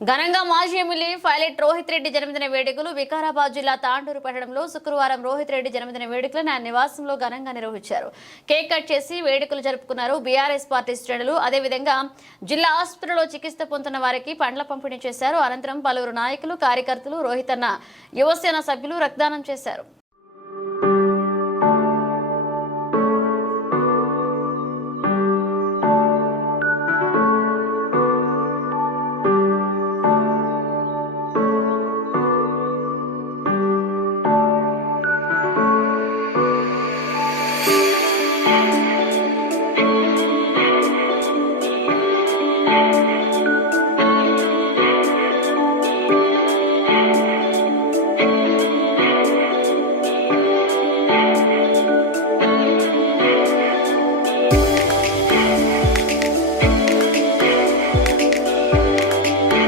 ఘనంగా మాజీ MLA pilot Rohit Reddy జన్మదిన వేడుకలు వికారాబాద్ జిల్లా తాండూరు పట్టణంలో శుక్రవారం రోహిత్ రెడ్డి జన్మదిన వేడుకలను ఆయన నివాసంలో ఘనంగా నిర్వహించారు. కేక్ కట్ చేసి వేడుకలు జరుపుకున్నారు. బీఆర్ఎస్ పార్టీ శ్రేణులు అదేవిధంగా జిల్లా ఆసుపత్రిలో చికిత్స పొందుతున్న వారికి పండ్ల పంపిణీ చేశారు. అనంతరం పలువురు నాయకులు, కార్యకర్తలు, రోహిత్ అన్న యువసేన సభ్యులు రక్తదానం చేశారు.